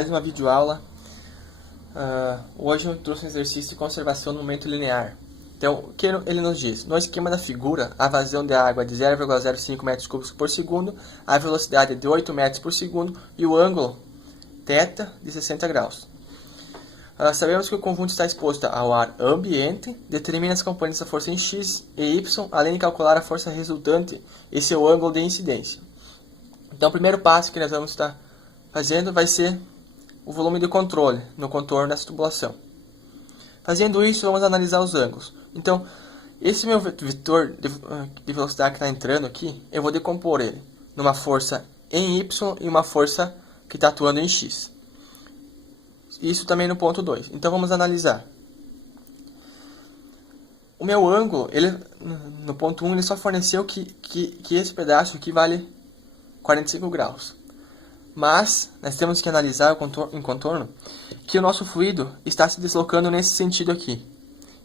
mais uma videoaula. Hoje eu trouxe um exercício de conservação no momento linear. Então, o que ele nos diz? No esquema da figura, a vazão de água é de 0,05 metros cúbicos por segundo, a velocidade é de 8 metros por segundo e o ângulo θ de 60 graus. Sabemos que o conjunto está exposto ao ar ambiente, determina as componentes da força em x e y, além de calcular a força resultante e seu ângulo de incidência. Então, o primeiro passo que nós vamos estar fazendo vai ser o volume de controle no contorno dessa tubulação. Fazendo isso, vamos analisar os ângulos. Então, esse meu vetor de velocidade que está entrando aqui, eu vou decompor ele numa força em y e uma força que está atuando em x. Isso também no ponto 2. Então, vamos analisar. O meu ângulo, no ponto 1, ele só forneceu que esse pedaço aqui vale 45 graus. Mas, nós temos que analisar em contorno que o nosso fluido está se deslocando nesse sentido aqui.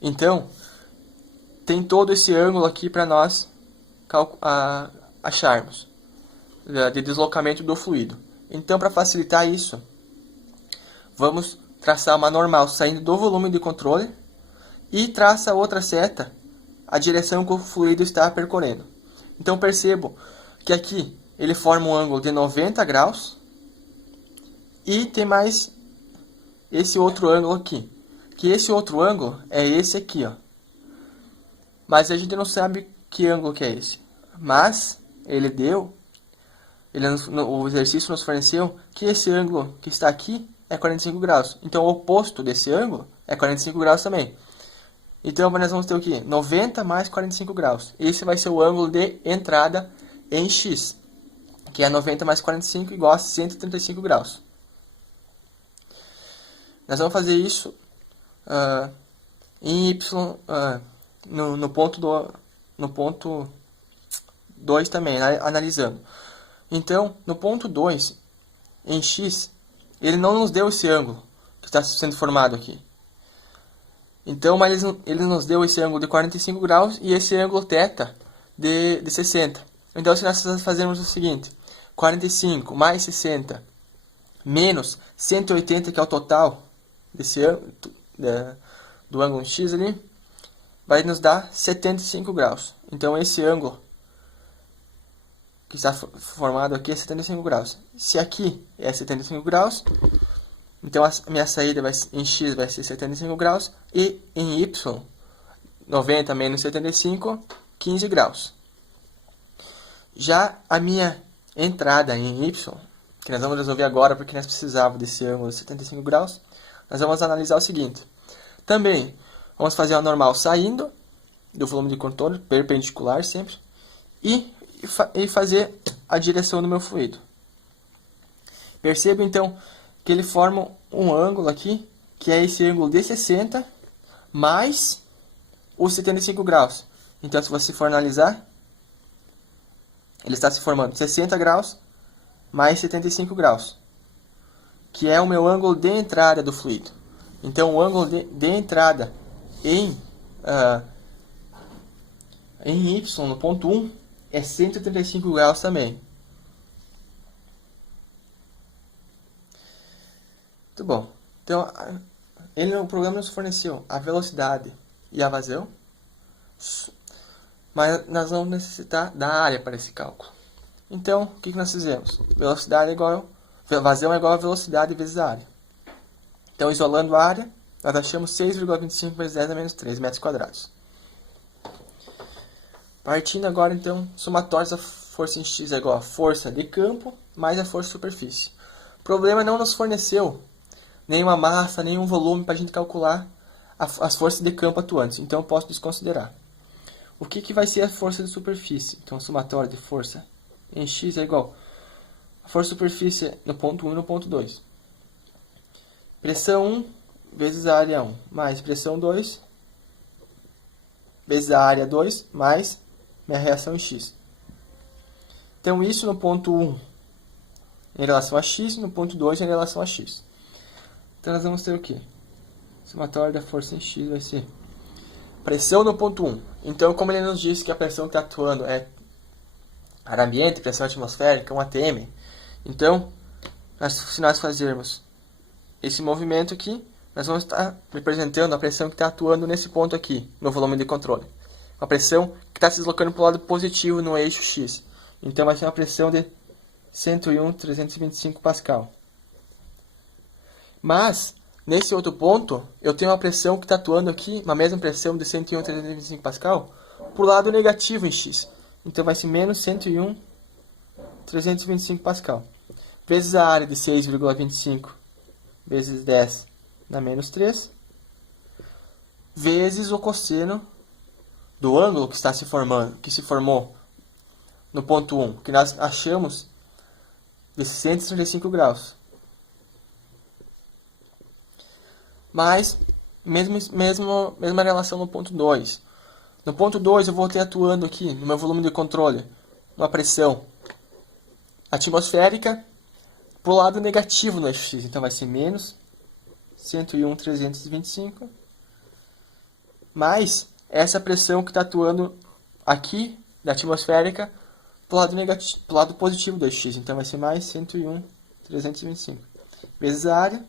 Então, tem todo esse ângulo aqui para nós acharmos de deslocamento do fluido. Então, para facilitar isso, vamos traçar uma normal saindo do volume de controle e traça outra seta a direção que o fluido está percorrendo. Então, percebo que aqui ele forma um ângulo de 90 graus e tem mais esse outro ângulo aqui. Que esse outro ângulo é esse aqui, ó. Mas a gente não sabe que ângulo que é esse. Mas o exercício nos forneceu que esse ângulo que está aqui é 45 graus. Então o oposto desse ângulo é 45 graus também. Então nós vamos ter o quê? 90 mais 45 graus. Esse vai ser o ângulo de entrada em x, que é 90 mais 45 igual a 135 graus. Nós vamos fazer isso em y no ponto 2 também, analisando. Então, no ponto 2, em x, ele não nos deu esse ângulo que está sendo formado aqui. Então, mas ele nos deu esse ângulo de 45 graus e esse ângulo θ de 60. Então, se nós fazermos o seguinte, 45 mais 60 menos 180, que é o total desse do ângulo x ali, vai nos dar 75 graus. Então, esse ângulo que está formado aqui é 75 graus. Se aqui é 75 graus, então a minha saída em x vai ser 75 graus e em y, 90 menos 75, 15 graus. Já a minha entrada em y, que nós vamos resolver agora porque nós precisávamos desse ângulo de 75 graus, nós vamos analisar o seguinte. Também vamos fazer a normal saindo do volume de contorno, perpendicular sempre, e fazer a direção do meu fluido. Perceba então que ele forma um ângulo aqui, que é esse ângulo de 60 mais os 75 graus. Então, se você for analisar, ele está se formando 60 graus mais 75 graus, que é o meu ângulo de entrada do fluido. Então, o ângulo de entrada em y no ponto 1 é 135 graus também. Muito bom. Então, o programa nos forneceu a velocidade e a vazão, mas nós vamos necessitar da área para esse cálculo. Então, o que nós fizemos? Vazão é igual a velocidade vezes a área. Então, isolando a área, nós achamos 6,25 vezes 10 a menos 3 metros quadrados. Partindo agora, então, somatórios da força em x é igual a força de campo mais a força de superfície. O problema não nos forneceu nenhuma massa, nenhum volume para a gente calcular as forças de campo atuantes. Então, eu posso desconsiderar. O que vai ser a força de superfície? Então, somatório de força em x é igual a força de superfície no ponto 1 e no ponto 2. Pressão 1 vezes a área 1, mais pressão 2 vezes a área 2, mais minha reação em x. Então, isso no ponto 1 em relação a x, no ponto 2 em relação a x. Então, nós vamos ter o quê? Somatório da força em x vai ser pressão no ponto 1. Então, como ele nos disse que a pressão que está atuando é ar ambiente, pressão atmosférica, 1 atm. Então, se nós fazermos esse movimento aqui, nós vamos estar representando a pressão que está atuando nesse ponto aqui, no volume de controle. Uma pressão que está se deslocando para o lado positivo no eixo X. Então vai ser uma pressão de 101.325 Pascal. Mas, nesse outro ponto, eu tenho uma pressão que está atuando aqui, uma mesma pressão de 101.325 Pascal, para o lado negativo em X. Então vai ser menos 101.325 Pascal. Vezes a área de 6,25 vezes 10 na menos 3, vezes o cosseno do ângulo que está se formando, que se formou no ponto 1, que nós achamos de 135 graus. Mas, mesma relação no ponto 2. No ponto 2 eu vou ter atuando aqui, no meu volume de controle, uma pressão atmosférica para o lado negativo no eixo X. Então vai ser menos 101.325 mais essa pressão que está atuando aqui, da atmosférica, para o lado negativo, pro lado positivo do eixo X. Então vai ser mais 101.325 vezes a área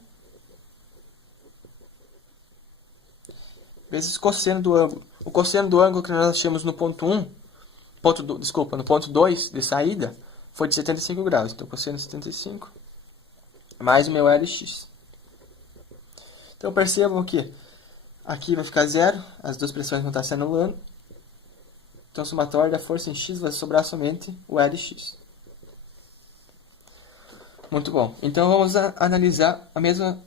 vezes o cosseno do ângulo. O cosseno do ângulo que nós achamos no ponto 1, no ponto 2 de saída, foi de 75 graus. Então, cosseno de 75 mais o meu LX. Então, percebam que aqui vai ficar zero, as duas pressões vão estar se anulando. Então, o somatório da força em X vai sobrar somente o LX. Muito bom. Então, vamos analisar a mesma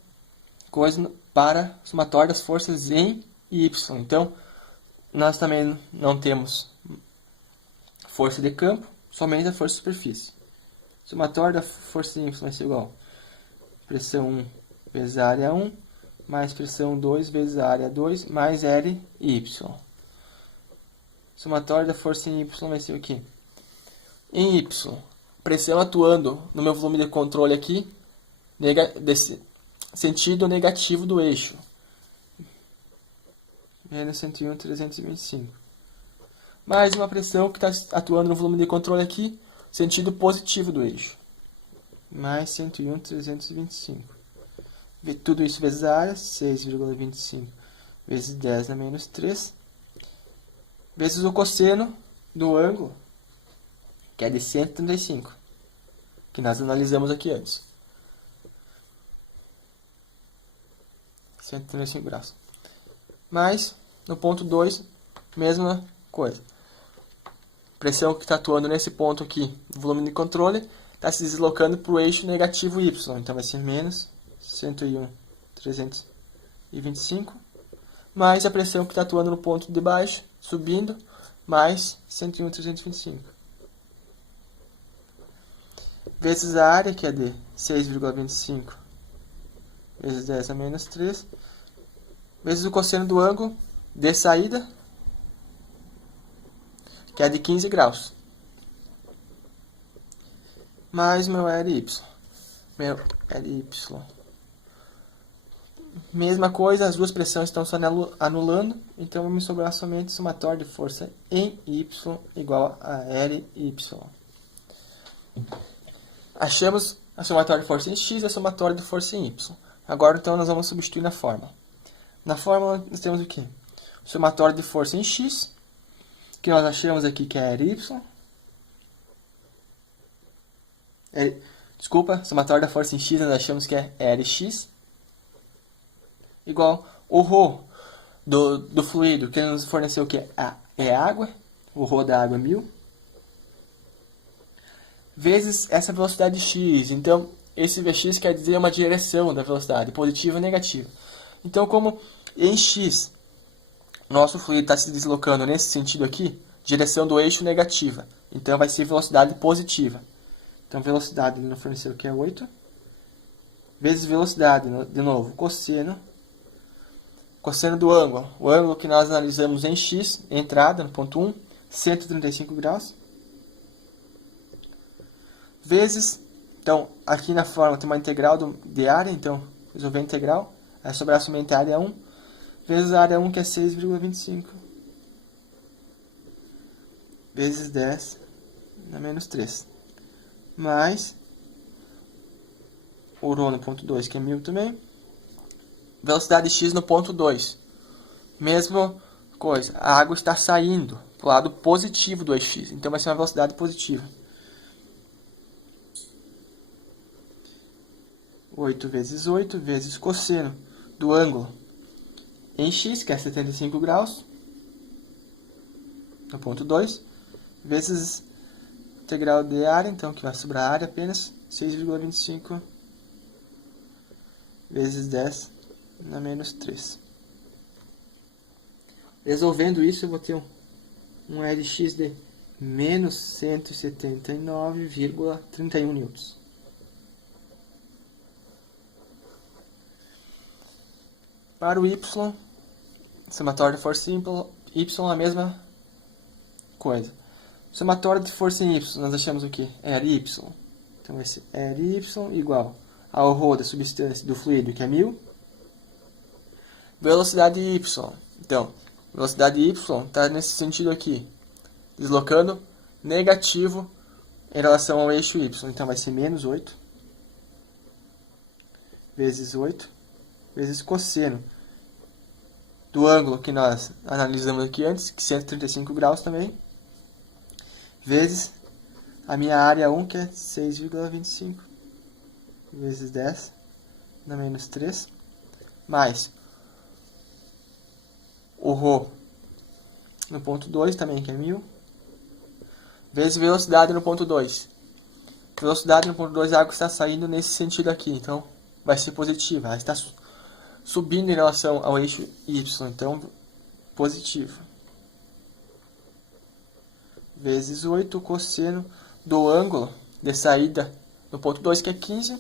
coisa para o somatório das forças em Y. Então, nós também não temos força de campo, somente a força de superfície. Somatório da força em Y vai ser igual a pressão 1 vezes a área 1, mais pressão 2 vezes a área 2, mais L e Y. Somatório da força em Y vai ser o quê? Em Y, pressão atuando no meu volume de controle aqui, desse sentido negativo do eixo. Menos 101.325. Mais uma pressão que está atuando no volume de controle aqui, sentido positivo do eixo. Mais 101.325. Tudo isso vezes a área, 6,25 vezes 10 na menos 3. Vezes o cosseno do ângulo, que é de 135, que nós analisamos aqui antes. 135 graus. Mas, no ponto 2, mesma coisa. Pressão que está atuando nesse ponto aqui, volume de controle, está se deslocando para o eixo negativo Y. Então vai ser menos 101.325, mais a pressão que está atuando no ponto de baixo, subindo, mais 101.325. Vezes a área, que é de 6,25 vezes 10 a menos 3, vezes o cosseno do ângulo de saída, que é de 15 graus, mais meu LY. Mesma coisa, as duas pressões estão se anulando, então vai me sobrar somente somatório de força em Y igual a LY. Achamos a somatória de força em X e a somatória de força em Y. Agora, então, nós vamos substituir na fórmula. Na fórmula, nós temos o quê? O somatório de força em X, que nós achamos aqui que é LY. Desculpa, somatório da força em X, nós achamos que é LX. Igual o ρ do fluido, que ele nos forneceu o que? É água. O ρ da água é 1000. Vezes essa velocidade x. Então, esse Vx quer dizer uma direção da velocidade, positiva ou negativa. Então, como em x, nosso fluido está se deslocando nesse sentido aqui, direção do eixo negativa. Então, vai ser velocidade positiva. Então, velocidade, ele nos forneceu que é 8. Vezes velocidade, de novo, cosseno do ângulo. O ângulo que nós analisamos em x, entrada, no ponto 1, 135 graus. Vezes, então, aqui na fórmula tem uma integral de área, então, resolver a integral. Vai sobrar somente a área 1, vezes a área 1, que é 6,25. Vezes 10 na menos 3. Mais o ρ no ponto 2, que é 1000 também. velocidade x no ponto 2. Mesma coisa, a água está saindo para o lado positivo do x, então vai ser uma velocidade positiva. 8 vezes cosseno do ângulo em x, que é 75 graus, no ponto 2, vezes integral de área, então que vai sobrar área apenas 6,25 vezes 10 na menos 3. Resolvendo isso, eu vou ter um Lx de menos 179,31 newtons. Para o y, somatório de força y é a mesma coisa. Somatório de força em y, nós achamos o que? Ry. Então vai ser Ry igual ao ρ da substância do fluido, que é 1000. Velocidade y. Então, velocidade y está nesse sentido aqui, deslocando negativo em relação ao eixo y. Então vai ser menos 8 vezes cosseno do ângulo que nós analisamos aqui antes, que 135 graus também, vezes a minha área 1, que é 6,25 vezes 10 na menos 3, mais o ρ no ponto 2 também, que é 1000, vezes velocidade no ponto 2. Velocidade no ponto 2, a água está saindo nesse sentido aqui, então vai ser positiva. Ela está subindo em relação ao eixo y, então positivo. Vezes 8 cosseno do ângulo de saída no ponto 2, que é 15,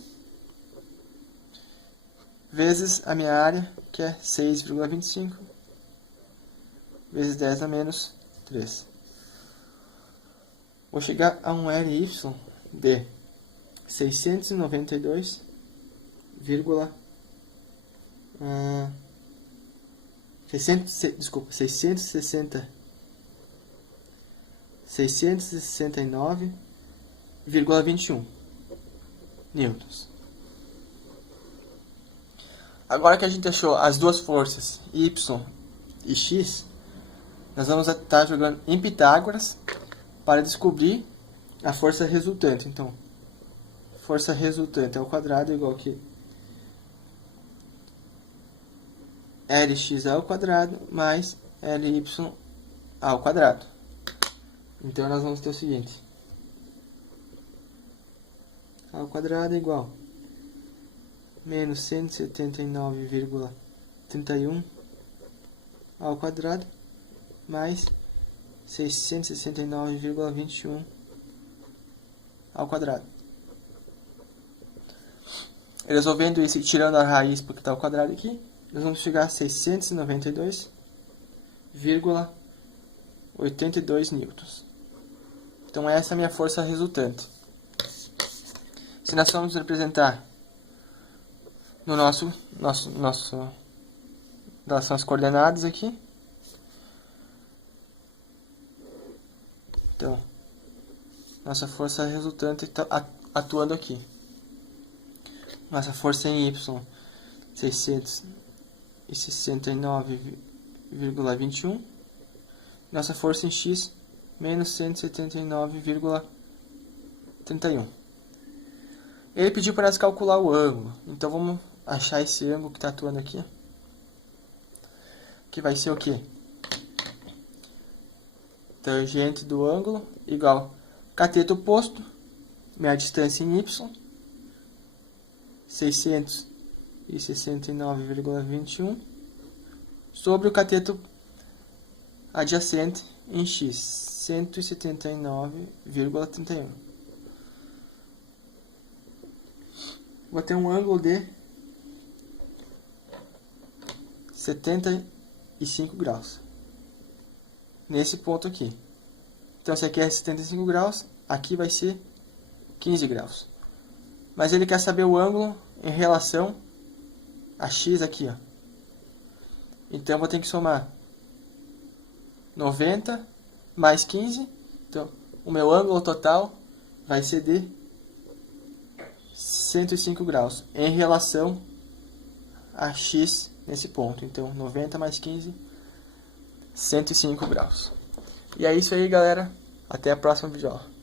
vezes a minha área, que é 6,25 vezes 10 a menos 3. Vou chegar a um Ry de 692, 669,21 newtons. Agora que a gente achou as duas forças y e x, nós vamos estar jogando em Pitágoras para descobrir a força resultante. Então, força resultante ao quadrado é igual que Lx ao quadrado mais Ly ao quadrado. Então, nós vamos ter o seguinte: ao quadrado é igual a menos 179,31 ao quadrado mais 669,21 ao quadrado. Resolvendo isso e tirando a raiz porque está ao quadrado aqui, nós vamos chegar a 692,82 newtons. Então essa é a minha força resultante. Se nós formos representar no nosso relação às coordenadas aqui, então nossa força resultante está atuando aqui. Nossa força em y 669,21. Nossa força em x menos 179,31. Ele pediu para nós calcular o ângulo, então vamos achar esse ângulo que está atuando aqui, que vai ser o quê? Tangente do ângulo igual cateto oposto, minha distância em y, 669,21, sobre o cateto adjacente em x, 179,31. Vou ter um ângulo de 75 graus. Nesse ponto aqui. Então, se aqui é 75 graus, aqui vai ser 15 graus. Mas ele quer saber o ângulo em relação a x aqui, ó. Então, eu vou ter que somar 90 mais 15. Então, o meu ângulo total vai ser de 105 graus em relação a x nesse ponto. Então, 90 mais 15, 105 graus. E é isso aí, galera. Até a próxima videoaula.